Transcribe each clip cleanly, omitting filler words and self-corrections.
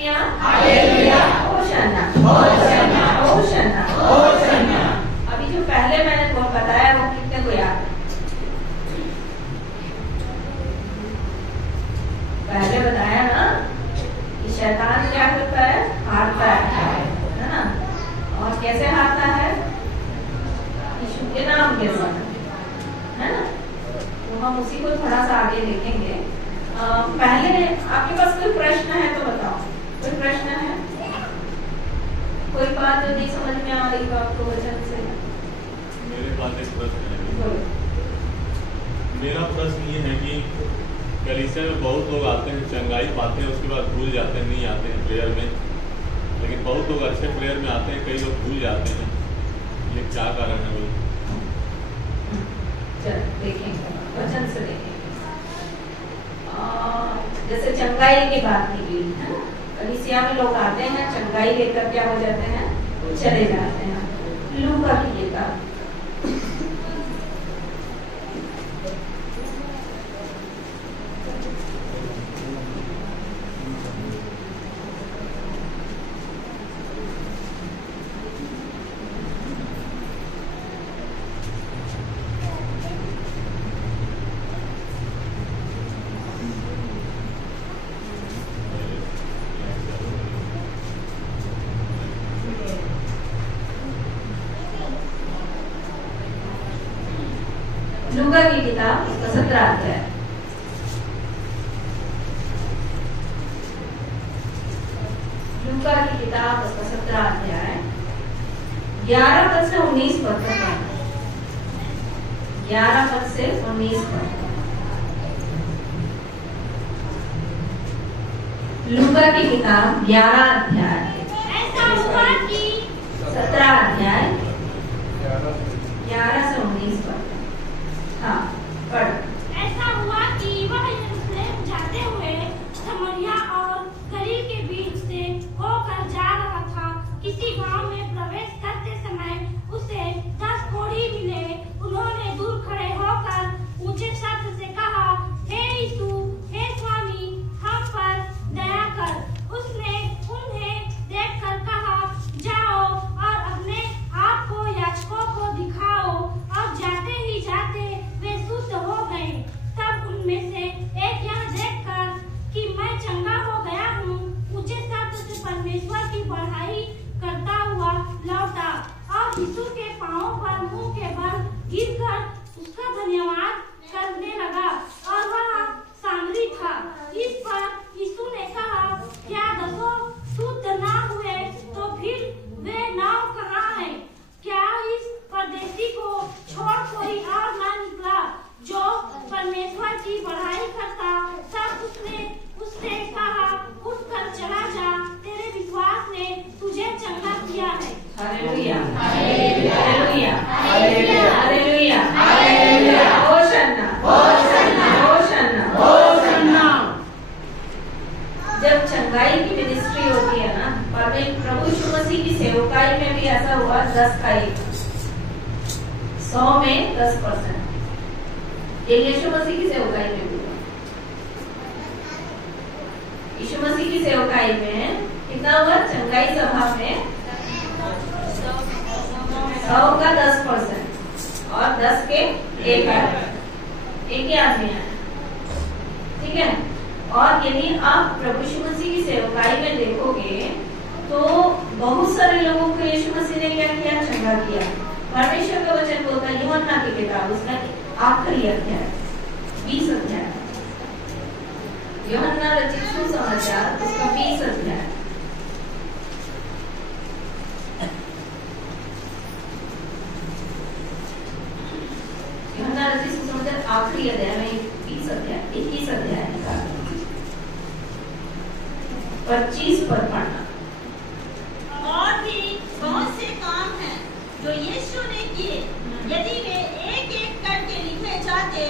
Hallelujah hallelujah hosanna hosanna hosanna होशाना। अभी जो पहले मैंने बताया वो कितने को याद है? पहले बताया ना कि शैतान क्या करता है? हारता है ना? और कैसे हारता है? यीशु के नाम के साथ, है ना? तो हम उसी को थोड़ा सा आगे देखेंगे। पहले आपके पास कोई प्रश्न है तो बताओ। कोई प्रश्न है? कोई बात जो नहीं समझ में आ रही तो आपको वचन से? मेरे पास एक प्रश्न है। मेरा प्रश्न ये है कि कलीसिया में बहुत लोग आते हैं, चंगाई पाते हैं, उसके बाद भूल जाते हैं, नहीं आते हैं प्रेयर में। लेकिन बहुत लोग अच्छे प्रेयर में आते हैं, कई लोग भूल जाते हैं। ये क्या कारण है भाई? चल देखेंगे, वचन से देखेंगे। जैसे चंगाई की बात की गई है ना, कलीसिया में लोग आते हैं, चंगाई लेकर क्या हो जाते हैं? चले जाते हैं। लूका की किताब लूका की किताब उसका 17 अध्याय। लूका की किताब उसका 17 अध्याय 11 पद से 19 पद तक। 11 पद से 19 पद। लूका की किताब 11 अध्याय 17 अध्याय 11 से 19 पद। हाँ, पढ़। ऐसा हुआ कि वह यरूशलेम जाते हुए समरिया और गलील के बीच से होकर जा रहा था। किसी गांव में प्रवेश करते समय उसे 10 कोढ़ी मिले। उन्होंने दूर खड़े होकर ऊंचे शब्द से कहा, हे यीशु, हे स्वामी, हम पर दया कर। उसने उन्हें देखकर कहा, जाओ और अपने आप को याजकों को दिखाओ। और जाते ही जाते वे शुद्ध हो गए। तब उनमें से एक यह देखकर कि मैं चंगा हो गया हूँ, ऊंचे शब्द से परमेश्वर की बड़ाई करता हुआ लौटा और यीशु के पांवों पर मुंह के बल गिरकर उसका धन्यवाद करने लगा। और वह सामरी था। इस पर यीशु ने कहा, क्या 10 शुद्ध ना हुए तो फिर वे 9 कहाँ हैं? क्या इस परदेशी को छोड़ कोई और न निकला जो परमेश्वर की बड़ाई करता? तब उसने उससे कहा, उठकर चला जा, तेरे विश्वास ने तुझे चंगा किया है। Hallelujah hallelujah hallelujah hallelujah hallelujah hosanna hosanna hosanna hosanna. जब चंगाई की मिनिस्ट्री होती है ना, प्रभु यीशु मसीह की सेवकाई में भी ऐसा हुआ। 10 का 1 100 में 10%। ये यीशु मसीह की सेवकाई में भी हुआ। यीशु मसीह की सेवकाई में कितना हुआ? चंगाई सभा में 100 का 10% और 10 के 1 ही आदमी है। ठीक है। और यदि आप प्रभु यीशु मसीह की सेवकाई में देखोगे तो बहुत सारे लोगों को यीशु मसीह ने क्या किया? चंगा किया। परमेश्वर का वचन बोलता है यूहन्ना की किताब उसका आखिरी अध्याय 20 अध्याय। यूहन्ना रचित सुसमाचार उसका 20 अध्याय। यूहन्ना रचित सुसमाचार आखिरी अध्याय में 20 अध्याय 21 अध्याय 25 पद पढ़ना। और भी बहुत से काम हैं जो यीशु ने किए। यदि वे एक एक करके लिखे जाते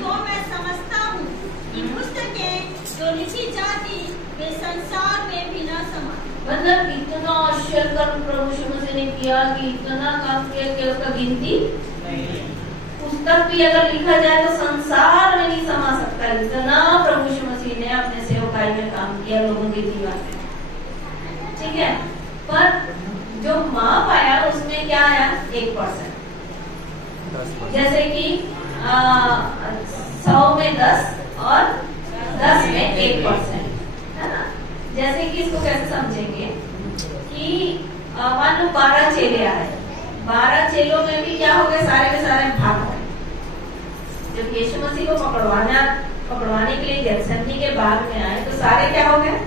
तो मैं समझता हूँ कि पुस्तकें जो लिखी जाती वे संसार में भी न समा। मतलब इतना आश्चर्य कर्म प्रभु यीशु मसीह ने किया कि इतना काम किया कि उसका गिनती नहीं। पुस्तक भी अगर लिखा जाए तो संसार में नहीं समा सकता। इतना प्रभु यीशु मसीह ने अपने सेवकाई में काम किया लोगों के जीवन में। ठीक है, पर जो माप आया उसमें क्या आया 1%। जैसे कि 100 में 10 और 10 में 1%, है ना। जैसे कि इसको कैसे समझेंगे कि मान लो 12 चेले आए, 12 चेलों में भी क्या हो गए, सारे के सारे भाग गए। जब यीशु मसीह को पकड़वाने के लिए गेत्सेमनी के बाग में आए तो सारे क्या हो गए,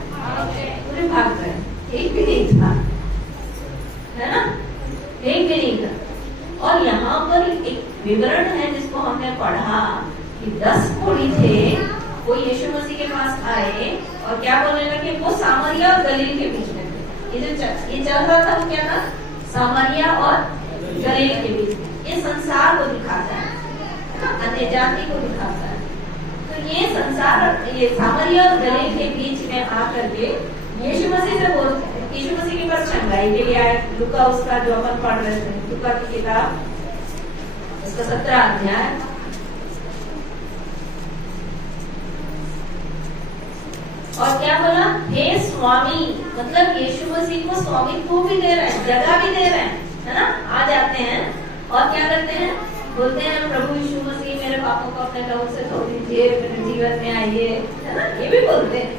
पूरे भाग गए, एक भी नहीं था, है ना, एक भी नहीं था। और यहाँ पर एक विवरण है जिसको हमने पढ़ा कि 10 कोढ़ी थे, वो यीशु मसीह के पास आए और क्या बोलने लगे, वो सामरिया और गलील के बीच में थे। ये चल रहा था, वो क्या था, सामरिया और गलील के बीच में। ये संसार को दिखाता है, अन्य जाति को दिखाता है। तो ये संसार, ये सामरिया और गलील के बीच में आकर के यीशु मसीह से बोलते हैं, यीशु मसीह के पास चंगाई के लिए आए। लुका उसका जो अपन पढ़ रहे थे, लुका की किताब उसका 17 अध्याय और क्या बोला, हे स्वामी, मतलब यीशु मसीह को स्वामित्व भी दे रहे हैं, जगह भी दे रहे हैं, है ना। आ जाते हैं और क्या करते हैं, बोलते हैं प्रभु यीशु मसीह मेरे पापों को अपने लहू से धो दीजिए, मेरे जीवन में आइए, है ना, ये भी बोलते हैं।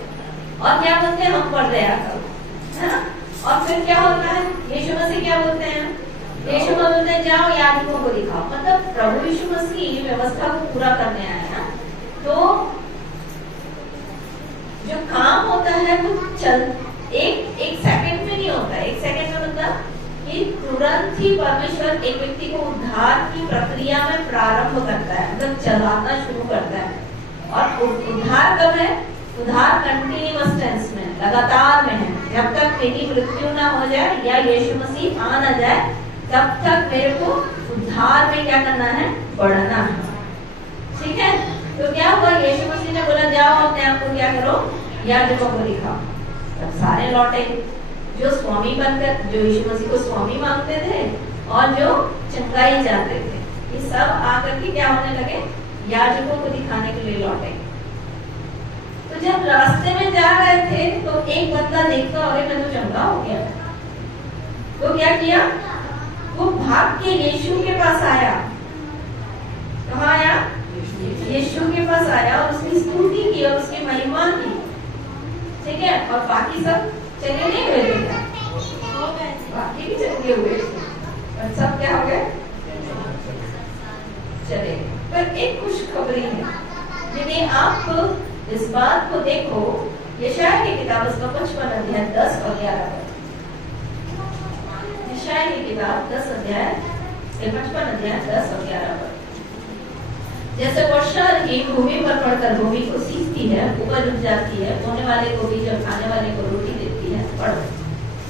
और क्या बोलते हैं, हम पर दया करो, है ना। और फिर क्या होता है, यीशु मसीह क्या बोलते हैं, यीशु मसीह बोलते हैं जाओ याजकों को दिखाओ। मतलब प्रभु यीशु मसीह व्यवस्था को पूरा करने आए ना। तो जो काम होता है वो एक सेकंड में नहीं होता है। एक सेकंड में मतलब कि तुरंत ही परमेश्वर एक व्यक्ति को उद्धार की प्रक्रिया में प्रारंभ करता है, मतलब चलाना शुरू करता है। और उद्धार कब है, उद्धार कंटिन्यूअस टेंस में, लगातार में है। जब तक मेरी मृत्यु ना हो जाए या यीशु मसीह आ ना जाए, तब तक मेरे को उद्धार में क्या करना है, बढ़ना है, ठीक है। तो क्या हुआ, यीशु मसीह ने बोला जाओ अपने आप को क्या करो, याजकों को दिखाओ। तब सारे लौटे जो स्वामी बनकर, जो यीशु मसीह को स्वामी मानते थे और जो चंगाई चाहते थे, ये सब आकर के क्या होने लगे, याजकों को दिखाने के लिए लौटे। तो जब रास्ते में जा रहे थे तो एक बंदा देखा, अरे मैं तो चंगा हो गया। तो क्या किया, वो भाग के यीशु के पास आया। कहाँ आया, यीशु के पास आया और उसकी स्तुति की और उसकी महिमा की, ठीक है। और बाकी सब चले नहीं हुए थे, बाकी भी चले हुए थे, और सब क्या हो गए, चले। पर एक खुशखबरी है, यदि आप इस बात को देखो, यशायाह की किताब उसका 55 अध्याय 10 और 11 पर, यशायाह की किताब 10 अध्याय 55 अध्याय 10 और 11 पर। जैसे वर्षा की भूमि पर पड़कर भूमि को सींचती है, उपज उग जाती है, बोने वाले को बीज और खाने वाले को रोटी देती है। पढ़ो।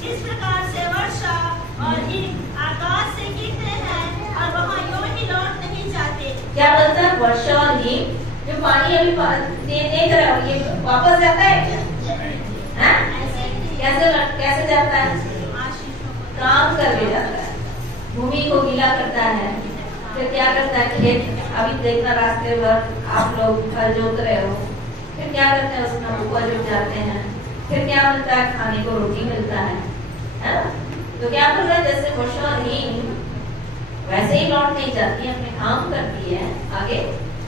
इस प्रकार से वर्षा और हिम आकाश से गिरते हैं और वहाँ यूं ही लौट नहीं जाते। क्या बोलता है, वर्षा और हिम, जो पानी अभी देख रहे हो, ये वापस जाता है क्या, कैसे जाता है, काम करके जाता है, भूमि को गीला करता है। फिर क्या करता है, खेत, अभी देखना रास्ते भर आप लोग हल जोत रहे हो, फिर क्या करते हैं, उसमें उपज उग जाते हैं। फिर क्या मिलता है, खाने को रोटी मिलता है। तो क्या बोल रहा है, जैसे वर्षा और हिम वैसे ही लौट नहीं जाती, अपने काम करती है। आगे,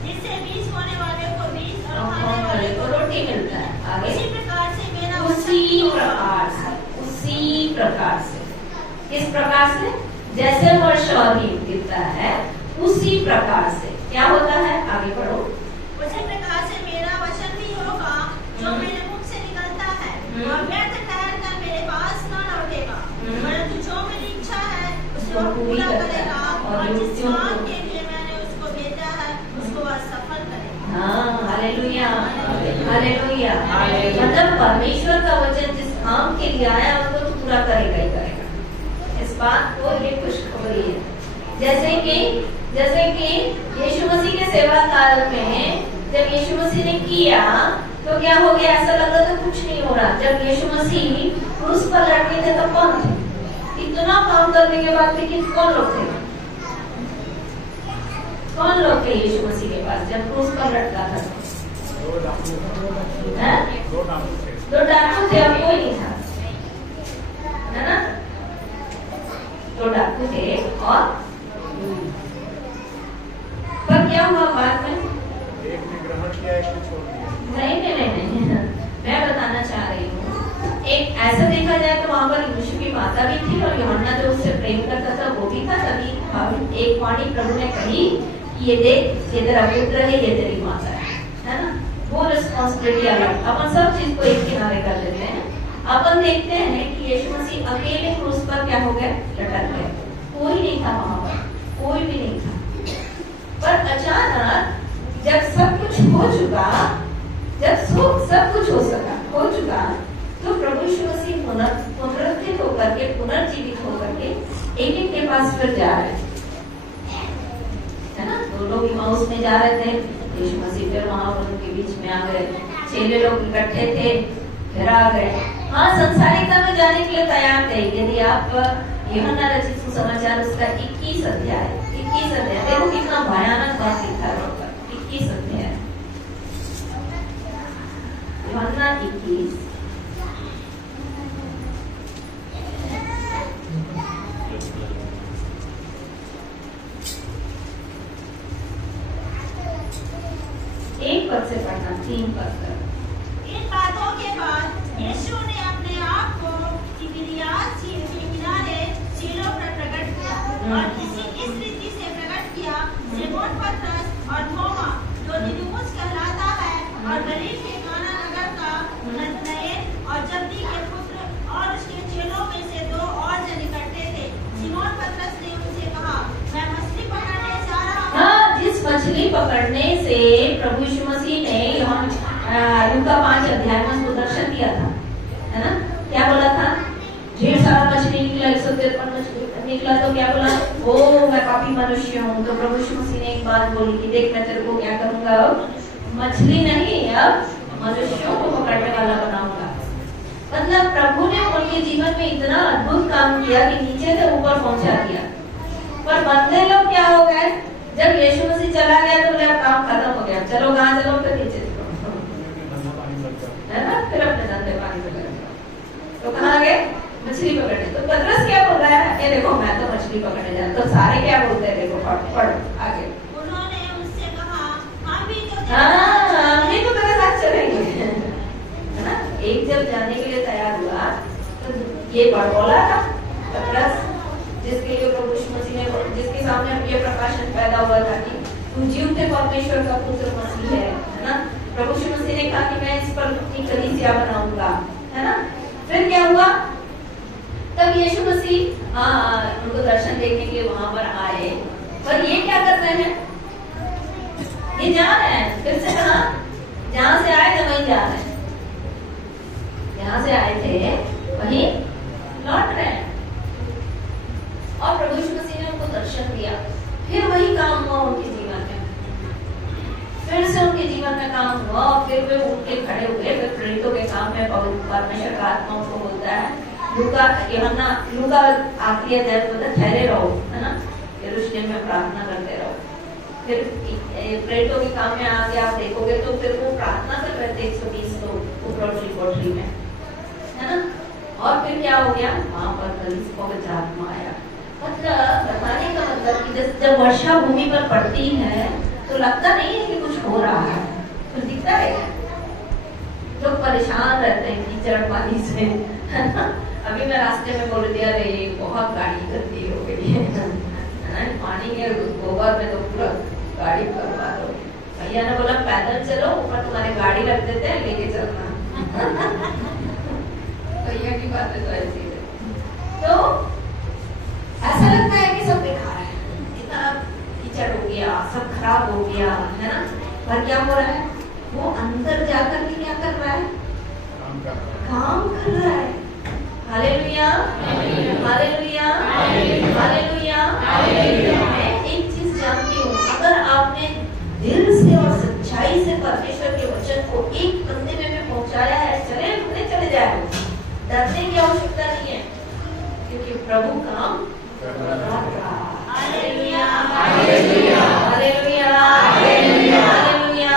जिससे बीज होने वाले को बीज और खाने खाने वाले को रोटी मिलता है। आगे, उसी प्रकार से मेरा उसी प्रकार से, उसी प्रकार से, किस प्रकार से, जैसे वर्षा और हिम गिरता है उसी प्रकार से क्या होता है। आगे पढ़ो। उसी प्रकार से मेरा वचन भी होगा जो मेरे मुख से निकलता है, और व्यर्थ ठहरकर मेरे पास न लौटेगा, परंतु जो मेरी इच्छा है उसको पूरा करेगा, और जिस काम के लिए मैंने उसको भेजा है उसको वह सफल करेगा। हाँ, हालेलुया, हालेलुया। मतलब परमेश्वर का वचन जिस काम के लिए आया उसको तो पूरा करेगा ही करेगा। इस बात को ये खुशखबरी है। जैसे कि यीशु मसीह के सेवा काल में जब यीशु मसीह ने किया तो क्या हो गया, ऐसा लग रहा था कुछ नहीं हो रहा। जब यीशु मसीह क्रूस पर लटके थे तब कौन थे, इतना काम करने के बाद लेकिन कौन लोग थे, कौन लोग थे यीशु मसीह के पास जब क्रूस पर लटका था? दो डाकू थे, अब कोई नहीं था। एक ऐसा देखा जाए तो वहां पर यीशु की माता भी थी और यूहन्ना जो उससे प्रेम करता था वो भी था। तभी एक वाणी प्रभु ने कही कि ये देख, ये तेरा पुत्र है, ये तेरी माता है ना। वो रिस्पॉन्सिबिलिटी अलग, अपन सब चीज को एक किनारे कर देते हैं। अपन देखते हैं कि यीशु मसीह अकेले क्रूस पर क्या हो गए, लटक गए, कोई नहीं था वहां पर, कोई भी नहीं था। पर अचानक जब सब कुछ हो चुका, जब सब कुछ हो चुका, तो प्रभु यीशु मसीह पुनरुत्थित होकर के, पुनर्जीवित होकर के एक के पास फिर जा रहे है ना। दो लोग इमाउस में जा रहे थे, यीशु मसीह फिर वहां पर उनके बीच में आ गए। 6 लोग इकट्ठे थे, फिर आ गए। हाँ, संसारिकता में जाने के लिए तैयार थे। यदि आप यूहन्ना रचित सुसमाचार उसका 21 अध्याय देखो कितना भयानक बात लिखा है वहां पर। 21 अध्याय यूहन्ना 21। एक पद से पढ़ना, 3 पद तक। इन बातों के बाद यीशु ने अपने आप को तिबिरियास झील के किनारे चेलों पर प्रकट किया और इस रीति से प्रकट किया। सिमोन पतरस और थोमा जो दिदुमुस कहलाता है और गलील के काना नगर का नतनएल और जब्दी के पुत्र और उसके चेलों में से 2 और जन इकट्ठे थे। सिमोन पतरस ने उनसे कहा, मैं मछली पकड़ने जा रहा हूँ। हाँ, जिस मछली पकड़ने से प्रभु यीशु मसीह ने लूका 5 अध्याय में उसको दर्शन दिया था, है ना। क्या बोला था, ढेर सारा मछली निकला, 153 मछली निकला, तो क्या बोला, ओ मैं पापी मनुष्य हूँ। तो प्रभु यीशु मसीह ने एक बात बोली कि देख, मैं तेरे को क्या करूंगा, मछली नहीं, अब मनुष्यों को पकड़ने वाला बनाऊंगा। मतलब प्रभु ने उनके जीवन में इतना अद्भुत काम किया कि नीचे से ऊपर पहुंचा दिया। पर बंदे लोग क्या हो गए, जब यीशु मसीह चला गया तो बोले अब काम खत्म हो गया, चलो कहाँ चलो, फिर नीचे चलो, है ना। फिर अपने धंधे पानी पे लगे, तो कहाँ गए, मछली पकड़ने। तो पतरस क्या बोल रहा है, ये देखो मैं तो मछली पकड़ने जा रहा। तो सारे क्या बोलते हैं, देखो पढ़ आगे। उन्होंने उससे कहा, हम भी तो तेरे साथ चलेंगे, है ना। एक जब जाने के लिए तैयार हुआ तो ये बोला था पतरस, जिसके लिए प्रभु यीशु मसीह ने, जिसके सामने ये प्रकाशन पैदा हुआ था कि तू जीवते परमेश्वर का पुत्र मसीह है ना। प्रभु यीशु मसीह ने कहा कि मैं इस पर अपनी कलीसिया बनाऊंगा, है ना। फिर क्या हुआ, तब यीशु मसीह उनको दर्शन देखने के लिए वहां पर आए। पर ये क्या कर रहे हैं, ये जा रहे हैं फिर से कहा, जहां से आए थे वहीं जा रहे हैं, जहां से आए थे वहीं लौट रहे हैं। और प्रभु यीशु मसीह ने उनको दर्शन दिया। फिर वही काम हुआ उनके जीवन में, फिर से उनके जीवन में काम हुआ और फिर वे उठ के खड़े हुए। फिर प्रेरितों के काम में परमेश्वर का आत्मा उनको बोलता है, लूका आखिरी अध्याय में बोलता, ठहरे रहो, है ना, यरूशलेम में प्रार्थना करते रहो। फिर प्रेरितों के काम में आगे आप देखोगे तो फिर वो प्रार्थना कर रहे थे 120 लोग ऊपर की कोठरी में, है ना। और फिर क्या हो गया, वहां पर पवित्र आत्मा आया। मतलब बताने का मतलब कि जब वर्षा भूमि पर पड़ती है तो लगता नहीं है कि कुछ हो रहा है, कुछ दिखता है। लोग परेशान रहते हैं कीचड़ पानी से, है ना। अभी मैं रास्ते में बोल दिया, अरे बहुत गाड़ी गंदी हो गई है, पानी के गोबर में तो पूरा गाड़ी करवा दो। भैया ने बोला पैदल चलो, ऊपर तुम्हारी गाड़ी रख देते हैं, लेके चलना। भैया की बात है तो ऐसी है। तो ऐसा लगता है कि सब बेकार है, इतना कीचड़ हो गया, सब खराब हो गया, है ना। पर क्या हो रहा है, वो अंदर जाकर के क्या कर रहा है, काम कर रहा है। Hallelujah, hallelujah, hallelujah. मैं एक चीज जानती हूँ, अगर आपने दिल से और सच्चाई से परमेश्वर के वचन को एक बंदे में पहुंचाया है, चले जाए, डरने की आवश्यकता नहीं है, क्योंकि प्रभु काम हालेलुया, हालेलुया, हालेलुया, हालेलुया।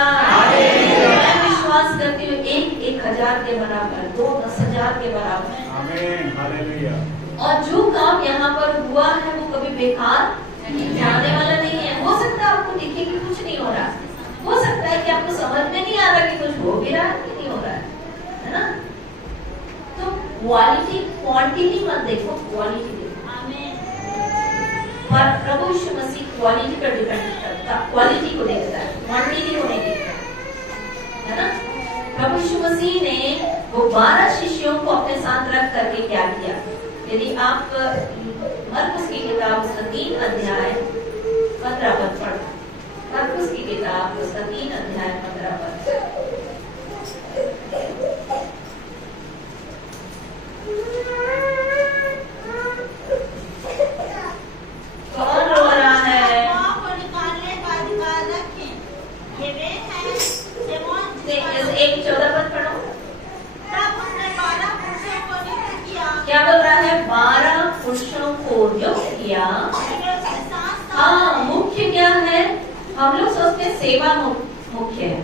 मैं विश्वास करती हूँ 1,000 के बराबर, 2 10,000 के बराबर। आमीन, हालेलुया। और जो काम यहाँ पर हुआ है वो कभी बेकार जाने वाला नहीं है। हो सकता है आपको दिखे कि कुछ नहीं हो रहा, हो सकता है कि आपको समझ में नहीं आ रहा कि कुछ हो भी रहा है कि नहीं हो रहा है ना। तो क्वालिटी, क्वांटिटी मत देखो, क्वालिटी देखो। पर प्रभु यीशु मसीह क्वालिटी पर डिपेंड करता, क्वालिटी को देखता है, क्वांटिटी को नहीं देखता है ना। प्रभु यीशु मसीह ने वो 12 शिष्यों को अपने साथ रख करके क्या किया? यदि आप मरकुस की किताब उसका 3 अध्याय 15 पद पढ़ो, मरकुस की किताब उसका 3 अध्याय 15 पद। कौन रो रहा है? माँ को निकालने का अधिकार रखें। ये वे हैं सिमोन। 1:14 पद पढ़ो। तब उसने 12 पुरुषों को नियुक्त किया। क्या बोल रहा है? 12 पुरुषों को नियुक्त किया। हाँ, मुख्य क्या है? हम लोग सोचते हैं सेवा मुख्य है,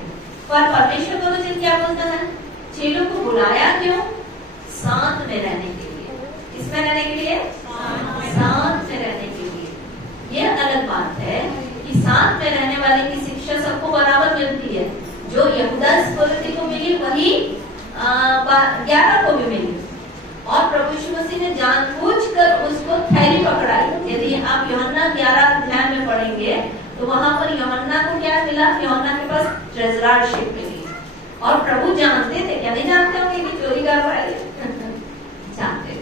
पर परमेश्वर का वचन क्या बोलता है? चेलों को बुलाया क्यों? साथ में रहने के लिए। किसमें रहने के लिए? साथ में रहने के लिए। यह अलग बात है कि साथ में रहने वाले की शिक्षा सबको बराबर मिलती है। जो यहूदा इस्करियोती को मिली वही 11 को भी मिली। और प्रभु यीशु मसीह ने जानबूझकर उसको थैली पकड़ाई। यदि आप यूहन्ना 11 अध्याय में पढ़ेंगे तो वहां पर यूहन्ना को क्या मिला? यूहन्ना के पास ट्रेजरशिप मिली। और प्रभु जानते थे, क्या नहीं जानते होंगे कि चोरी कर रहा है? जानते थे,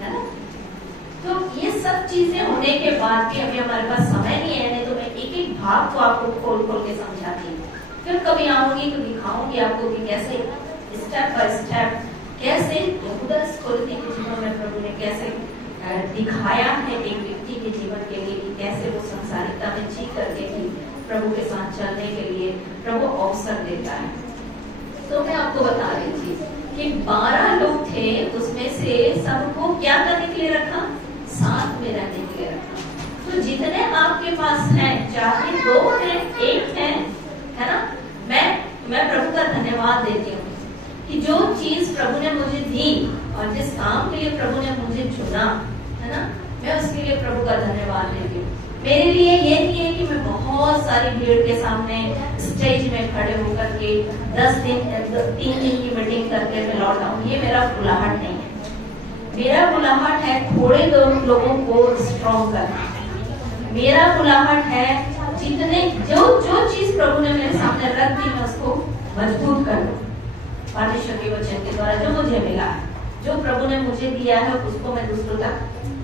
है ना। तो ये सब चीजें होने के बाद भी अभी हमारे पास समय नहीं है, नहीं तो मैं एक एक भाग को आपको खोल खोल के समझाती हूँ। फिर कभी आऊंगी तो दिखाऊंगी आपको कि कैसे स्टेप बाय स्टेप कैसे यहूदा इस्करियोती के जीवन में प्रभु ने कैसे दिखाया है एक व्यक्ति के जीवन के लिए कि कैसे वो संसारिकता में जी करके भी प्रभु के साथ चलने के लिए प्रभु अवसर देता है। तो मैं आपको बता रही थी कि 12 लोग थे, उसमें से सबको क्या करने के लिए रखा? साथ में रहने के लिए रखा। तो जितने आपके पास हैं, चाहे 2 हैं, 1 है ना, मैं प्रभु का धन्यवाद देती हूँ कि जो चीज प्रभु ने मुझे दी और जिस काम के लिए प्रभु ने मुझे चुना, है ना, मैं उसके लिए प्रभु का धन्यवाद देती हूँ। मेरे लिए ये नहीं है कि मैं बहुत सारी भीड़ के सामने स्टेज में खड़े होकर के 3 दिन की मीटिंग करके मैं लौट आऊँ। ये मेरा बुलाहट नहीं है। मेरा बुलाहट है थोड़े लोगों को स्ट्रॉन्ग करना। मेरा बुलाहट है जितने जो चीज प्रभु ने मेरे सामने रख दी मैं उसको मजबूत कर लूं। परमेश्वर के वचन के द्वारा जो मुझे मिला, जो प्रभु ने मुझे दिया है, उसको मैं दूसरों तक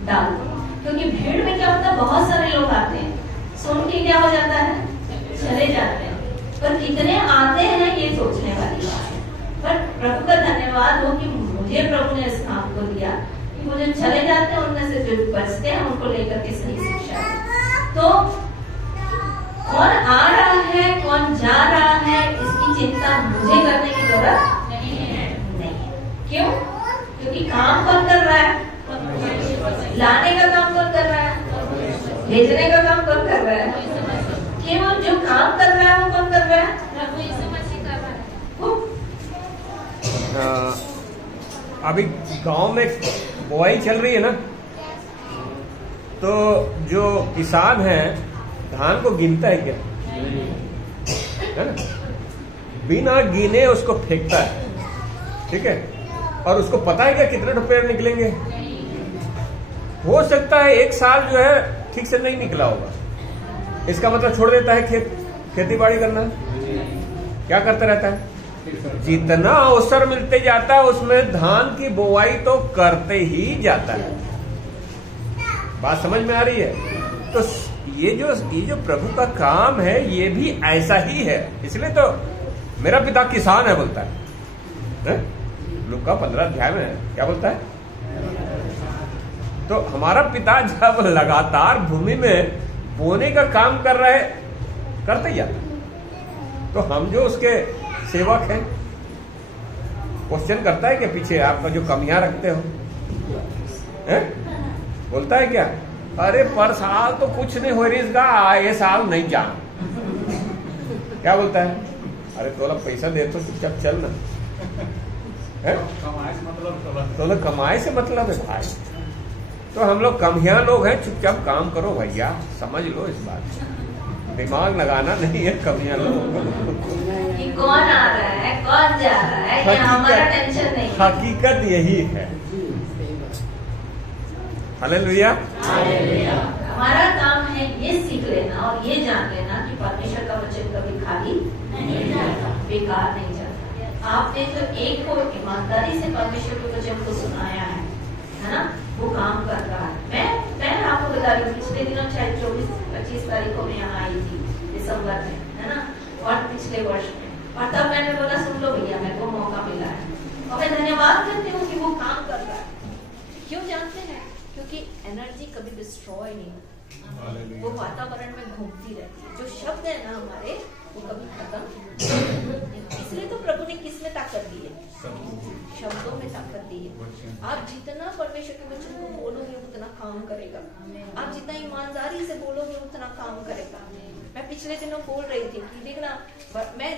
डाल दूं। क्योंकि भीड़ में क्या होता है? बहुत सारे लोग आते हैं, सुन के क्या हो जाता है? चले जाते हैं। पर कितने आते हैं ये सोचने वाली बात है। पर प्रभु का धन्यवाद हो कि मुझे प्रभु ने इस काम को दिया कि मुझे चले जाते हैं, उनमें से जो बचते हैं उनको लेकर के सही शिक्षा दें। तो कौन आ रहा है, कौन जा रहा है, इसकी चिंता मुझे करने की जरूरत नहीं है। क्यों? क्योंकि काम कौन कर रहा है? लाने का काम कौन कर रहा है? भेजने का काम कौन कर रहा है? केवल जो काम कर रहा है वो कौन कर रहा है? प्रभु यीशु मसीह कर रहा है। अभी गांव में बुआई चल रही है ना, तो जो किसान है धान को गिनता है क्या? है ना, बिना गिने उसको फेंकता है, ठीक है। और उसको पता है क्या कितने रुपए निकलेंगे? हो सकता है 1 साल जो है ठीक से नहीं निकला होगा, इसका मतलब छोड़ देता है खेती बाड़ी करना। क्या करता रहता है? जितना अवसर मिलते जाता है उसमें धान की बुआई तो करते ही जाता है। बात समझ में आ रही है? तो ये जो प्रभु का काम है ये भी ऐसा ही है। इसलिए तो मेरा पिता किसान है बोलता है। लूका 15 अध्याय में क्या बोलता है? तो हमारा पिता जब लगातार भूमि में बोने का काम कर रहा है, करते जाता, तो हम जो उसके सेवक हैं क्वेश्चन करता है कि पीछे आपका जो कमियां रखते हो है? बोलता है क्या? अरे पर साल तो कुछ नहीं हो रही इसका, ये साल नहीं जा। क्या बोलता है? अरे तोला पैसा दे तो चुपचाप चल ना, है? तोला कमाए से मतलब है भाई। तो हम लोग कमियां लोग हैं, चुपचाप काम करो भैया, समझ लो इस बात। दिमाग लगाना नहीं है कमियां लोग। कौन आ रहा है, कौन जा रहा है, ये हमारा टेंशन नहीं। हकीकत यही है। हालेलुया। हमारा काम है ये सीख लेना और ये जान लेना कि परमेश्वर का वचन कभी खाली नहीं जाता, बेकार नहीं जाता। आपने तो एक को ईमानदारी से परमेश्वर के वचन को सुनाया है ना, वो काम कर रहा है। मैं आपको बता रही हूँ, पिछले दिनों शायद 24-25 तारीख को मैं यहाँ आई थी दिसंबर में, है ना, और पिछले वर्ष में, और तब मैंने बोला सुन लो भैया, मेरे को मौका मिला है और मैं धन्यवाद करती हूँ कि वो काम कर रहा है। क्यों जानते हैं? क्योंकि एनर्जी कभी डिस्ट्रॉय नहीं होती, वो वातावरण में घूमती रहती है। जो शब्द है ना हमारे, वो कभी खत्म नहीं। इसलिए तो प्रभु ने किसमें ताकत दी है? शब्दों में ताकत दी है। आप जितना परमेश्वर के वचन को बोलोगे उतना काम करेगा, आप जितना ईमानदारी से बोलोगे उतना काम करेगा। मैं पिछले दिनों बोल रही थी कि देखना, मैं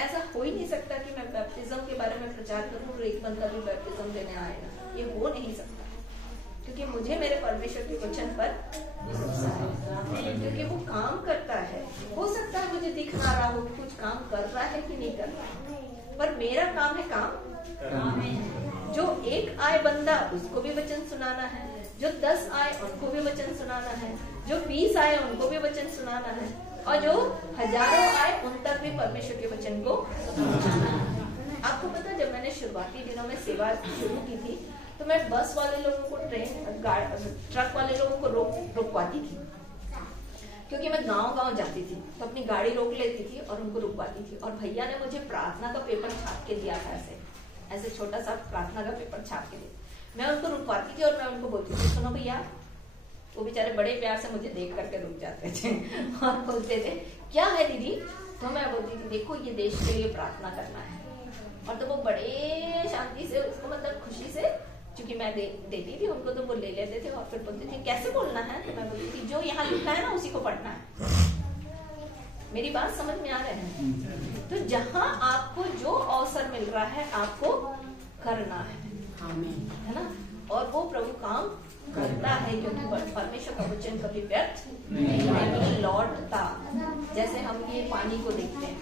ऐसा हो ही नहीं सकता कि मैं बैप्टिज्म के बारे में प्रचार करूं और एक बंदा भी बैप्टिज्म देने आएगा, ये हो नहीं सकता। क्योंकि मुझे मेरे परमेश्वर के वचन पर भरोसा है, क्योंकि वो काम करता है। हो सकता है मुझे दिख ना रहा हो कि कुछ काम कर रहा है कि नहीं कर रहा है, पर मेरा काम है काम। जो एक आए बंदा, उसको भी वचन सुनाना है, जो 10 आए उनको भी वचन सुनाना है, जो 20 आए उनको भी वचन सुनाना है, और जो हजारों आए उन तक भी परमेश्वर के वचन को सुनाना है। आपको पता, जब मैंने शुरुआती दिनों में सेवा शुरू की थी तो मैं बस वाले लोगों को, ट्रक वाले लोगों को रुकवाती थी, क्योंकि मैं गांव जाती थी तो अपनी गाड़ी रोक लेती थी और उनको रुकवाती थी। और भैया ने मुझे प्रार्थना का पेपर छाप के दिया था, ऐसे छोटा सा प्रार्थना का पेपर छाप के दिया। मैं उनको रुकवाती थी और मैं उनको बोलती थी, सुनो भैया। वो बेचारे बड़े प्यार से मुझे देख करके रुक जाते थे और बोलते थे क्या है दीदी? तो मैं बोलती थी देखो ये देश के लिए प्रार्थना करना है। और तो वो बड़े शांति से, उसको मतलब खुशी से, क्योंकि मैं देती थी उनको, तो वो ले लेते थे और फिर बोलते थे कैसे बोलना है? तो मैं बोलती थी जो यहाँ लिखा है ना उसी को पढ़ना है। मेरी बात समझ में आ रहे हैं? तो जहाँ आपको जो अवसर मिल रहा है आपको करना है ना, और वो प्रभु काम करता है, क्योंकि परमेश्वर का वचन कभी व्यर्थ नहीं लौटता। जैसे हम ये पानी को देखते हैं,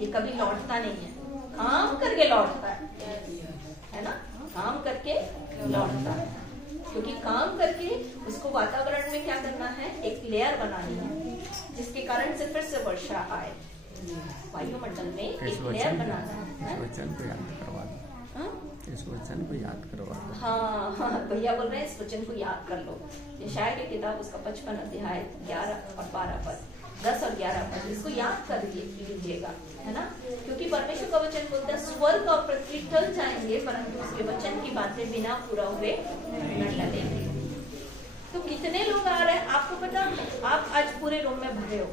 ये कभी लौटता नहीं है, काम करके लौटता है ना, काम करके लौटता है। क्योंकि काम करके उसको वातावरण में क्या करना है, एक लेयर बनानी है, जिसके कारण से फिर से वर्षा आए। वायुमंडल में एक लेयर बनाना है। वचन को याद करवा दो, इस वचन को याद करवा दो। हाँ, भैया बोल रहे हैं इस वचन को याद कर लो। यशायाह की किताब, उसका 55 अध्याय 11 और 12 पद, 10 और 11 पद, इसको याद कर लीजिएगा, है ना। क्योंकि परमेश्वर का वचन बोलता है स्वर्ग और पृथ्वी टल जाएंगे परंतु उसके वचन की बातें बिना पूरा हुए न टलेंगे। तो कितने लोग आ रहे हैं आपको पता? आप आज पूरे रूम में भरे हो,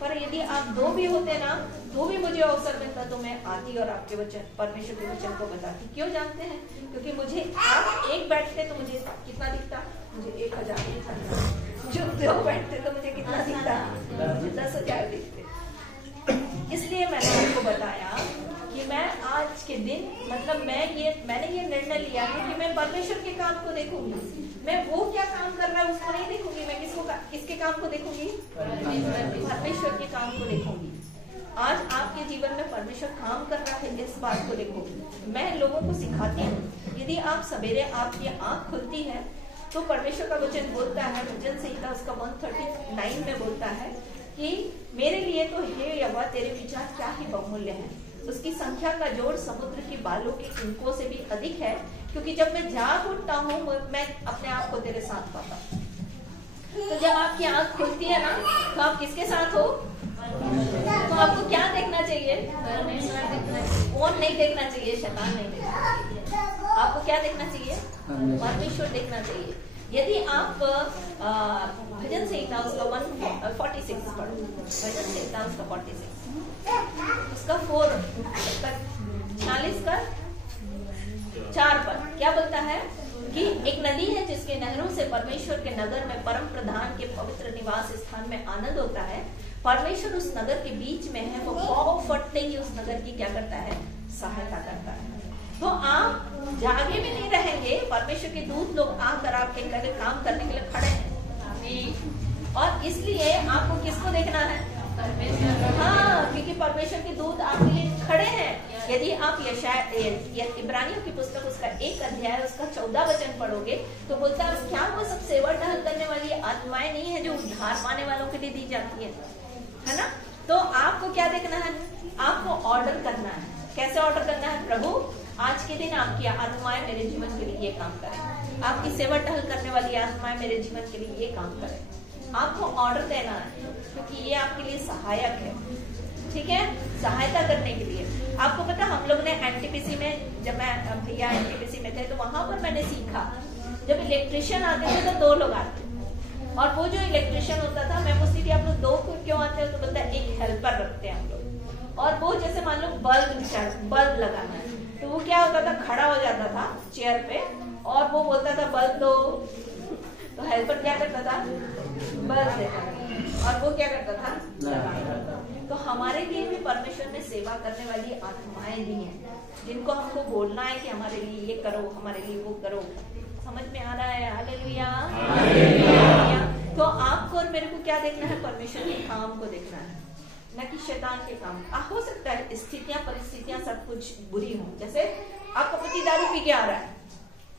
पर यदि आप 2 भी होते ना, तो भी मुझे अवसर मिलता तो मैं आती और आपके वचन, परमेश्वर के वचन को बताती। क्यों जानते हैं? क्योंकि मुझे आप एक बैठते तो मुझे कितना दिखता? मुझे 1000 दिखता। जो 2 बैठते तो मुझे कितना दिखता? 10,000 दिखते। इसलिए मैंने आपको बताया कि मैं आज के दिन, मतलब मैंने ये निर्णय लिया है कि मैं परमेश्वर के काम को देखूंगी। मैं वो क्या काम कर रहा है उसको नहीं देखूंगी, मैं किसके काम को देखूंगी? परमेश्वर के काम को देखूंगी। आज आपके जीवन में परमेश्वर काम कर रहा है, इस बात को देखो। मैं लोगों को सिखाती हूँ। यदि आप सवेरे आपकी आंख खुलती है तो परमेश्वर का वचन बोलता है, भजन संहिता उसका 139 में बोलता है कि मेरे लिए तो हे यहोवा तेरे विचार क्या ही बहुमूल्य हैं, उसकी संख्या का जोड़ समुद्र की बालों के किंकों से भी अधिक है। क्योंकि जब मैं जाग उठता हूँ मैं अपने आप को तेरे साथ पाता। तो जब आपकी आंख खुलती है ना, तो आप किसके साथ हो? तो आपको क्या देखना चाहिए? कौन नहीं देखना चाहिए? शैतान नहीं देखना चाहिए। आपको क्या देखना चाहिए? परमेश्वर देखना चाहिए। यदि आप भजन संहिता उसका 146 पढ़ो, भजन संहिता उसका 46 उसका 46 का 4 पर क्या बोलता है कि एक नदी है जिसके नहरों से परमेश्वर के नगर में परम प्रधान के पवित्र निवास स्थान में आनंद होता है। परमेश्वर उस नगर के बीच में है, वो पाँव फटते ही उस नगर की क्या करता है? सहायता करता है। तो आप जागे भी नहीं रहेंगे, परमेश्वर के दूत लोग आकर आपके लगे काम करने के लिए खड़े हैं। और इसलिए आपको किसको देखना है? हाँ, क्योंकि परमेश्वर के दूत आपके लिए खड़े हैं। यदि आप इब्रानियों की पुस्तक उसका 1 अध्याय उसका 14 वचन पढ़ोगे तो बोलता है क्या वो सब सेवा टहल करने वाली आत्माएं नहीं है जो उद्धार पाने वालों के लिए दी जाती है ना? तो आपको क्या देखना है? आपको ऑर्डर करना है। कैसे ऑर्डर करना है? प्रभु आज के दिन आपकी आत्माएं मेरे जीवन के लिए ये काम करें, आपकी सेवा टहल करने वाली आत्माएं मेरे जीवन के लिए ये काम करें। आपको ऑर्डर देना है क्योंकि ये आपके लिए सहायक है, ठीक है, सहायता करने के लिए। आपको पता हम लोग ने एनटीपीसी में, जब मैं भैया एनटीपीसी में थे तो वहां पर मैंने सीखा, जब इलेक्ट्रिशियन आते थे तो 2 लोग आते और वो जो इलेक्ट्रिशियन होता था, मैं पूछती थी आप लोग 2 क्यों आते हो? तो बोलता है एक हेल्पर रखते हैं हम लोग। और वो जैसे मान लो बल्ब लगाना है तो वो क्या होता था, खड़ा हो जाता था चेयर पे और वो बोलता था बल्ब दो, तो हेल्पर क्या करता था? बल्ब देता था और वो क्या करता था? लगाता। तो हमारे लिए भी परमेश्वर ने सेवा करने वाली आत्माएं दी हैं जिनको हमको बोलना है कि हमारे लिए ये करो, हमारे लिए वो करो। समझ में आ रहा है? हालेलुया। तो आपको और मेरे को क्या देखना है? परमेश्वर के काम को देखना है, न कि शैतान के काम। हो सकता है स्थितियां परिस्थितियां सब कुछ बुरी हो, जैसे आपका पति दारू पी के आ रहा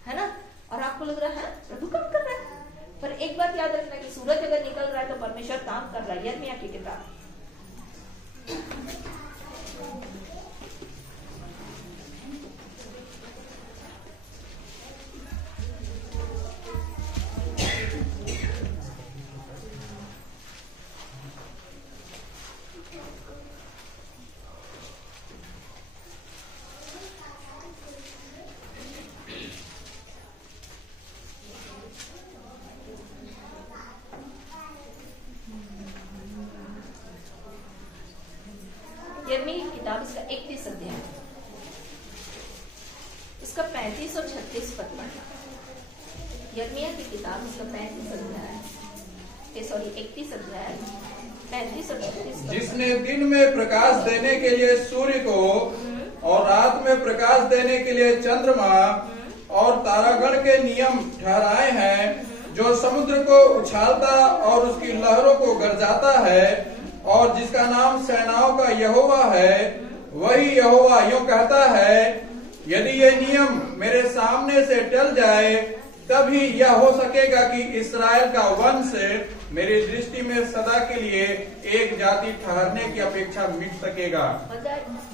है ना, और आपको लग रहा है प्रभु काम कर रहा है, पर एक बात याद रखना कि सूरज अगर निकल रहा है तो परमेश्वर काम कर रहा है। यिर्मयाह की किताब इसका 31 अध्याय, इसका 35 और 36 पद पढ़ना। यिर्मयाह की किताब इसका 35 अध्याय, 31 अध्याय 35 और 36 पद। जिसने दिन में प्रकाश देने के लिए सूर्य को और रात में प्रकाश देने के लिए चंद्रमा और तारागण के नियम ठहराए हैं, जो समुद्र को उछालता और उसकी लहरों को गरजाता है, और जिसका नाम सेनाओं का यहोवा है, वही यहोवा यूं कहता है, यदि ये नियम मेरे सामने से टल जाए तभी यह हो सकेगा कि इस्राएल का वंश मेरी दृष्टि में सदा के लिए एक जाति ठहरने की अपेक्षा मिट सकेगा।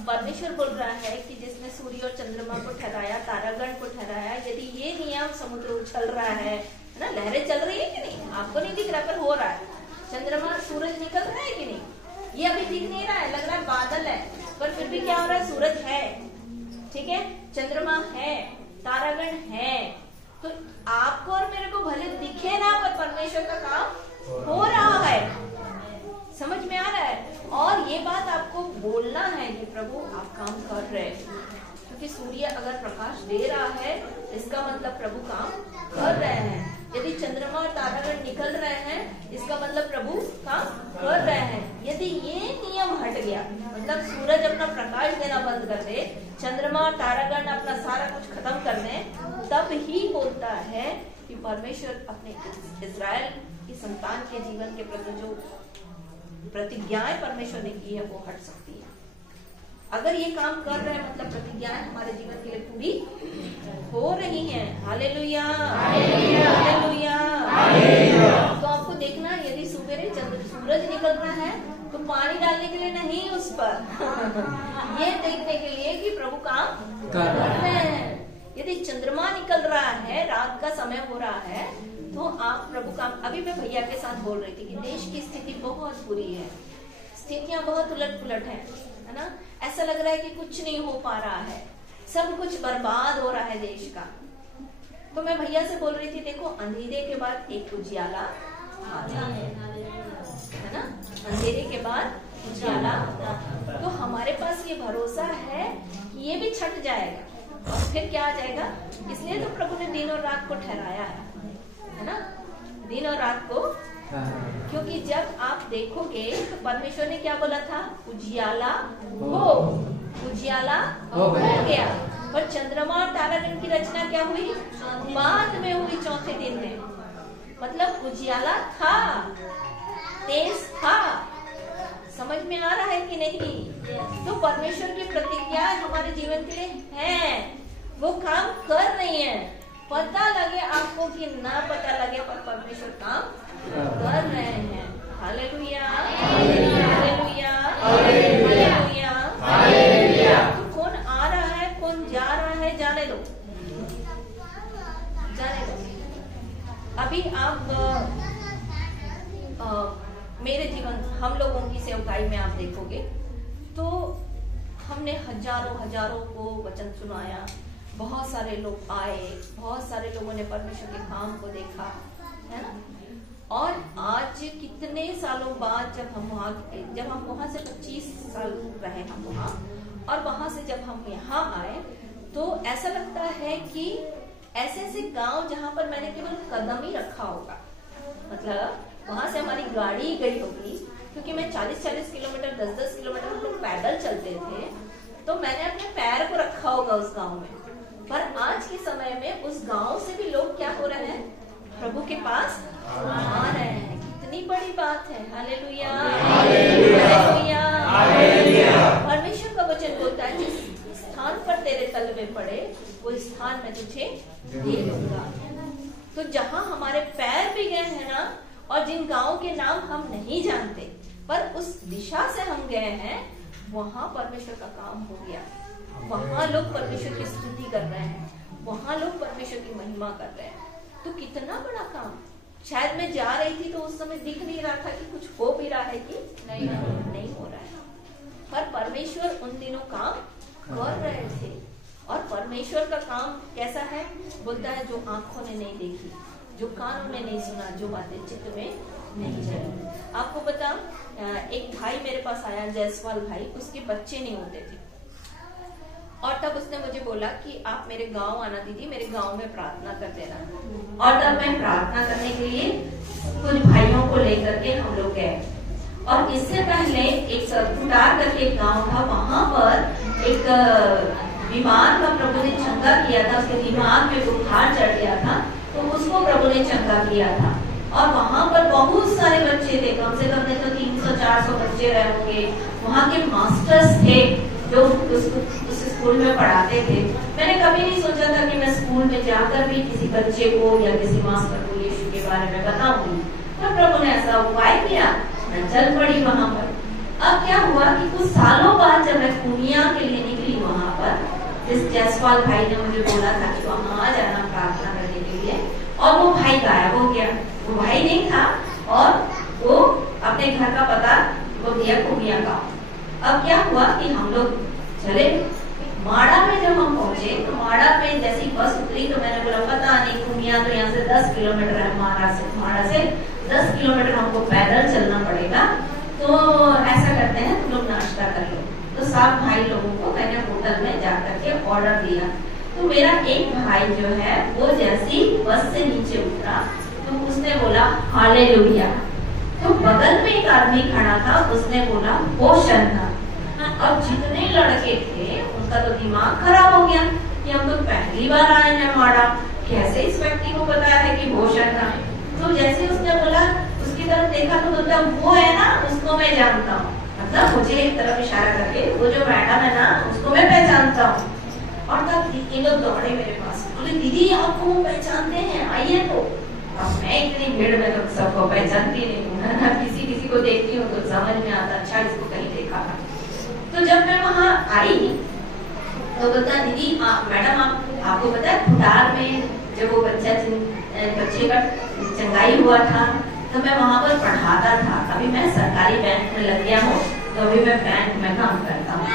परमेश्वर बोल रहा है कि जिसने सूर्य और चंद्रमा को ठहराया, तारागण को ठहराया, यदि ये नियम समुद्र उछल रहा है ना, लहरें चल रही है कि नहीं, आपको नहीं दिख रहा पर हो रहा है, चंद्रमा सूरज निकल रहा है कि नहीं, ये अभी दिख नहीं रहा है, लग रहा है बादल है, पर फिर भी क्या हो रहा है? सूरज है, ठीक है, चंद्रमा है, तारागण है। तो आपको और मेरे को भले दिखे ना, पर परमेश्वर का काम हो रहा है। समझ में आ रहा है? और ये बात आपको बोलना है कि प्रभु आप काम कर रहे हैं, क्योंकि सूर्य अगर प्रकाश दे रहा है इसका मतलब प्रभु काम कर रहे हैं। यदि चंद्रमा और तारागण निकल रहे हैं इसका मतलब प्रभु काम कर रहे हैं। यदि ये नियम हट गया, मतलब सूरज अपना प्रकाश देना बंद कर दे, चंद्रमा और तारागण अपना सारा कुछ खत्म कर दे, तब ही बोलता है कि परमेश्वर अपने इस्राएल की संतान के जीवन के प्रति जो प्रतिज्ञाएं परमेश्वर ने की है वो हट सकती है। अगर ये काम कर रहे हैं मतलब प्रतिज्ञाएं हमारे जीवन के लिए पूरी हो रही हैं। Hallelujah, hallelujah. तो आपको देखना, यदि सवेरे सूरज निकल रहा है तो पानी डालने के लिए नहीं उस पर ये देखने के लिए कि प्रभु काम कर रहे हैं। यदि चंद्रमा निकल रहा है, रात का समय हो रहा है, तो आप प्रभु काम। अभी मैं भैया के साथ बोल रही थी कि देश की स्थिति बहुत बुरी है, स्थितियां बहुत उलट पुलट है ना, ऐसा लग रहा है कि कुछ नहीं हो पा रहा है, सब कुछ बर्बाद हो रहा है देश का। तो मैं भैया से बोल रही थी, देखो अंधेरे के बाद एक उजियाला आता है ना, अंधेरे के बाद उजियाला। तो हमारे पास ये भरोसा है कि ये भी छट जाएगा और फिर क्या आ जाएगा। इसलिए तो प्रभु ने दिन और रात को ठहराया है ना, दिन और रात को, क्योंकि जब आप देखोगे तो परमेश्वर ने क्या बोला था? उजियाला हो, उजियाला हो गया। पर चंद्रमा और तारागण की रचना क्या हुई? बाद में हुई, चौथे दिन में। मतलब उजियाला था, तेज था, समझ में आ रहा है कि नहीं? तो परमेश्वर की प्रतिज्ञा हमारे जीवन के लिए है, वो काम कर रही है। पता लगे आपको कि ना पता लगे, पर परमेश्वर काम कर रहे हैं। Hallelujah, hallelujah, hallelujah, hallelujah. तो कौन आ रहा है, कौन जा रहा है, जाने दो, जाने दो। अभी आप मेरे जीवन, हम लोगों की सेवकाई में आप देखोगे तो हमने हजारों को वचन सुनाया, बहुत सारे लोग आए, बहुत सारे लोगों ने परमेश्वर के काम को देखा, है ना। और आज कितने सालों बाद जब हम वहां से 25 साल रहे हम वहां, और वहां से जब हम यहाँ आए तो ऐसा लगता है कि ऐसे गांव जहां पर मैंने केवल कदम ही रखा होगा, मतलब वहां से हमारी गाड़ी गई होगी, क्योंकि मैं 40-40 किलोमीटर 10-10 किलोमीटर हम लोग पैदल चलते थे, तो मैंने अपने पैर को रखा होगा उस गांव में। पर आज के समय में उस गांव से भी लोग क्या हो रहे हैं, प्रभु के पास आ रहे हैं। कितनी बड़ी बात है। Hallelujah, hallelujah, hallelujah. परमेश्वर का वचन बोलता है जिस स्थान पर तेरे तलवे पड़े वो स्थान में तुझे दे दूंगा। तो जहां हमारे पैर भी गए हैं ना, और जिन गांवों के नाम हम नहीं जानते पर उस दिशा से हम गए हैं, वहां परमेश्वर का काम हो गया। वहां लोग परमेश्वर की स्तुति कर रहे हैं, वहां लोग परमेश्वर की महिमा कर रहे हैं। तो कितना बड़ा काम। शायद मैं जा रही थी तो उस समय दिख नहीं रहा था कि कुछ हो भी रहा है कि नहीं हो रहा है, पर परमेश्वर उन दिनों काम कर रहे थे। और परमेश्वर का काम कैसा है, बोलता है जो आंखों ने नहीं देखी, जो कानों में नहीं सुना, जो बातें चित्त में नहीं चली। आपको बता, एक भाई मेरे पास आया, जायसवाल भाई, उसके बच्चे नहीं होते थे, और तब उसने मुझे बोला कि आप मेरे गांव आना दीदी, मेरे गांव में प्रार्थना कर देना। और तब मैं प्रार्थना करने के लिए कुछ भाइयों को लेकर के हम लोग गए। और इससे पहले एक खुटार करके एक गाँव था, वहां पर एक बीमार का प्रभु ने चंगा किया था, उसके दिमाग में बुखार चढ़ गया था, तो उसको प्रभु ने चंगा किया था। और वहां पर बहुत सारे बच्चे थे, कम से कम तो 300-400 बच्चे रहे होंगे। वहां के मास्टर्स थे जो उस स्कूल में पढ़ाते थे। मैंने कभी नहीं सोचा था कि मैं स्कूल में जाकर भी किसी बच्चे को या किसी मास्टर को यीशु के बारे में बताऊंगी, तो प्रभु ने ऐसा उपाय किया, मैं चल पड़ी वहां पर। अब क्या हुआ कि कुछ सालों बाद जब मैं कुनिया के लिए निकली वहां पर, जिस जायसवाल भाई ने मुझे बोला था कि वहां आ जाना प्रार्थना करने के लिए, और वो भाई गायब हो गया। वो भाई नहीं था और वो अपने घर का पता वो दिया कुनिया का। अब क्या हुआ कि हम लोग चले माड़ा में। जब हम पहुंचे तो माड़ा में जैसी बस उतरी तो मैंने बोला पता नहीं, कुनिया तो यहाँ से 10 किलोमीटर है, माड़ा से 10 किलोमीटर हमको पैदल चलना पड़ेगा, तो ऐसा करते हैं तुम लोग नाश्ता कर लो। तो 7 भाई लोगों को मैंने होटल में जाकर के ऑर्डर दिया। तो मेरा एक भाई जो है वो जैसी बस से नीचे उतरा तो उसने बोला हालेलुया। तो बगल में एक आदमी खड़ा था, उसने बोला होशाना। अब जितने लड़के थे उनका तो दिमाग खराब हो गया कि हम तो पहली बार आए हैं माड़ा, कैसे इस व्यक्ति को पता है कि होशाना। तो जैसे उसने बोला, उसकी तरफ देखा तो बोलता वो है ना, उसको मैं जानता हूँ, मतलब मुझे एक तरफ इशारा करके वो जो मैडम है ना उसको मैं पहचानता हूँ। और तब ये लोग दौड़े मेरे पास, बोले दीदी आपको वो पहचानते हैं, आइए। तो अब मैं इतनी भीड़ में तो सबको पहचानती नहीं हूँ, किसी को देखती हूँ तो समझ में आता अच्छा इसको कहीं देखा था। तो जब मैं वहाँ आई तो बोलता दीदी मैडम आपको पता है खुटार में जब वो बच्चे का चंगाई हुआ था तो मैं वहाँ पर पढ़ाता था। अभी मैं सरकारी बैंक में लग गया हूँ, तो अभी मैं बैंक में काम करता हूँ।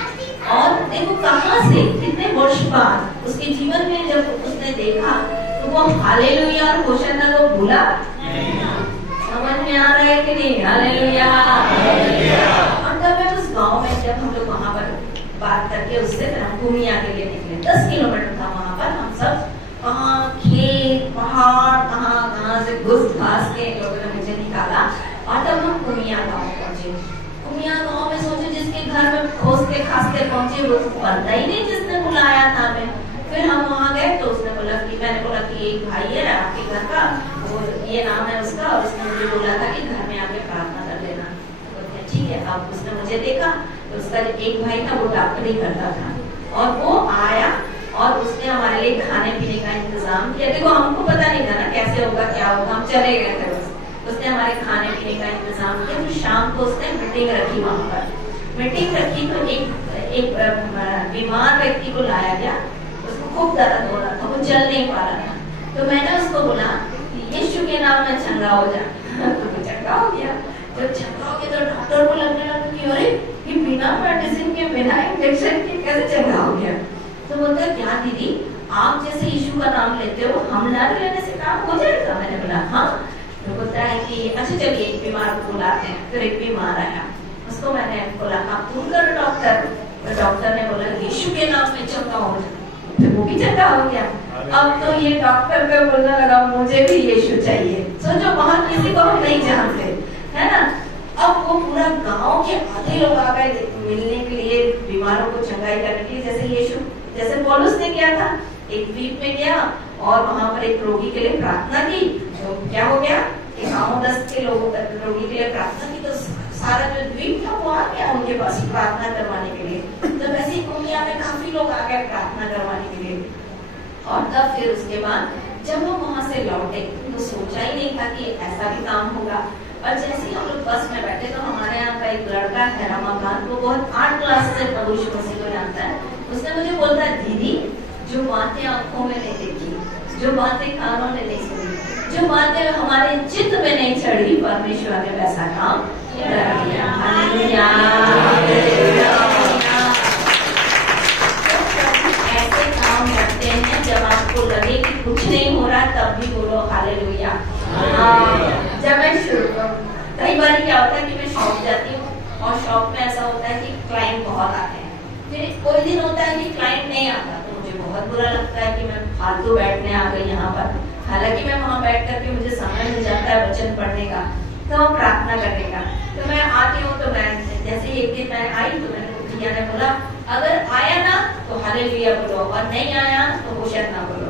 और देखो कहाँ से कितने वर्ष बाद उसके जीवन में जब उसने देखा तो वो हालेलुया और होशाना को भूला। समझ में आ रहा है कि नहीं? हालेलुया। और तब मैं उस गांव में जब हम लोग वहाँ पर बात करके उससे फिर हम कुनिया के लिए निकले। 10 किलोमीटर था वहाँ पर। हम सब कहाँ खेत पहाड़ कहाँ से घुस घास के लोगों ने मुझे निकाला और तब हम कुनिया गाँव पहुँचे। कुनिया गाँव में सोचे जिसके घर में खोजते खासते पहुँचे वो तो पता ही नहीं जिसने बुलाया था हमें। फिर हम वहाँ गए तो उसने बोला कि मैंने बोला कि एक भाई है आपके घर का, वो ये नाम है उसका, और उसने मुझे बोला था कि घर में आके प्रार्थना कर लेना। तो ठीक है। अब उसने मुझे देखा, तो उसका जो एक भाई था वो डॉक्टरी करता था, और वो आया और उसने हमारे लिए खाने पीने का इंतजाम किया। देखो हमको पता नहीं था ना कैसे होगा क्या होगा, हम चले गए थे बस। उसने हमारे खाने पीने का इंतजाम किया। तो शाम को उसने मीटिंग रखी, वहां पर मीटिंग रखी तो एक बीमार व्यक्ति को लाया गया, उसको खूब दर्द हो रहा था, वो चल नहीं पा रहा था। तो मैंने उसको बोला यीशु के नाम में चंगा हो जा। तो चंगा हो गया। जब चंगा हो गया तो डॉक्टर को लगने लगा कि अरे ये बिना मेडिसिन के बिना इंजेक्शन के कैसे चंगा हो गया। तो बोलता है क्या दीदी आप जैसे यीशु का नाम लेते हो, हम नाम लेने से काम हो जाएगा? मैंने बोला हाँ। तो बोलता है कि अच्छा चलिए एक बीमार को बुलाते हैं। फिर एक बीमार आया, उसको मैंने बोला आप तुम करो डॉक्टर। तो डॉक्टर ने बोला यीशु के नाम में चंगा हो जाए, फिर वो भी चंगा हो गया। अब तो ये डॉक्टर पे बोलने लगा मुझे भी यीशु चाहिए। सोचो वहां किसी को हम नहीं जानते, है ना। अब वो पूरा गांव के आधे लोग आ गए मिलने के लिए, बीमारों को चंगाई करने के लिए, जैसे यीशु जैसे पौलुस ने किया था। एक द्वीप में गया और वहां पर एक रोगी के लिए प्रार्थना की। तो क्या हो गया कि गाँव 10 के लोगों रोगी के लिए प्रार्थना की, तो सारा जो द्वीप था वो आ गया उनके पास प्रार्थना करवाने के लिए। तो वैसे ही दुनिया में काफी लोग आ गए प्रार्थना करवाने के लिए। और तब फिर उसके बाद जब हम वहां से लौटे तो सोचा ही नहीं था कि ऐसा भी काम होगा। और जैसे ही हम लोग बस में बैठे तो हमारे यहाँ का एक लड़का है रमाकांत, वो बहुत 8 क्लास से प्रभु यीशु मसीह को जानता है। उसने मुझे बोलता है दीदी जो बातें आंखों में नहीं देखी, जो बातें कानों ने नहीं सुनी, जो बातें हमारे चित्त में नहीं चढ़ी, परमेश्वर ने वैसा काम कर दिया। ऐसे काम करते हैं जब आपको लगे कि कुछ नहीं हो रहा तब भी बोलो हालेलुया। जब मैं कई बार क्या होता है कि मैं शॉप जाती हूँ और शॉप में ऐसा होता है कि क्लाइंट बहुत आते हैं। फिर कोई दिन होता है कि क्लाइंट नहीं आता, तो मुझे बहुत बुरा लगता है कि मैं फालतू बैठने आ गई यहाँ पर। हालांकि मैं वहाँ बैठ करके मुझे समय मिल जाता है वचन पढ़ने का, तो प्रार्थना करने का। तो मैं आती हूँ तो मैं जैसे एक दिन मैं आई तो मैंने भैया ने बोला अगर आया ना तो हालेलुया बोलो, और नहीं आया तो होशाना बोलो।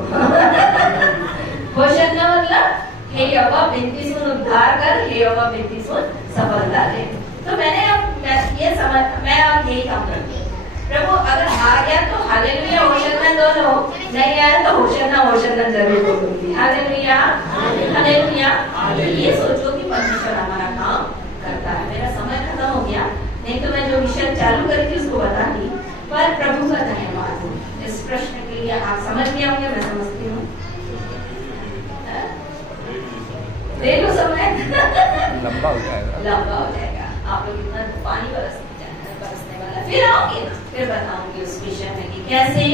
होशाना मतलब हे यहोवा विनती सुन उद्धार कर, हे यहोवा विनती सुन सफलता दे। तो मैंने अब मैं अब यही काम करती हूँ। प्रभु अगर आ गया तो हालेलुया होशाना दोनों, नहीं आया तो होशाना जरूर बोलूंगी। Hallelujah hallelujah. ये सोचो कि परमेश्वर हमारा काम करता है। मेरा समय खत्म हो गया, नहीं तो मैं जो विषय चालू करी थी उसको बता दी। पर प्रभु का धन्यवाद इस प्रश्न के लिए। आप समझ गए होंगे, मैं समझती हूँ। ले लो समय लंबा हो जाएगा। आप लोग इतना पानी बरसने वाला। फिर आओगे ना, फिर बताऊंगी उस विषय में कि कैसे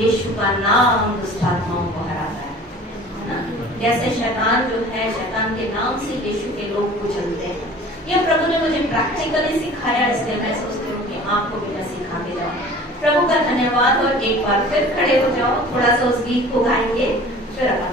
यीशु का नाम दुष्ट आत्माओं को हराता है ना। कैसे शैतान जो है, शैतान के नाम से यीशु के लोग कुचलते हैं। ये प्रभु ने मुझे प्रैक्टिकली सिखाया, इसलिए मैं सोचती हूँ कि आपको भी मैं सिखा के जाऊँ। प्रभु का धन्यवाद। और एक बार फिर खड़े हो जाओ, थोड़ा सा उस गीत को गाएंगे, फिर अपन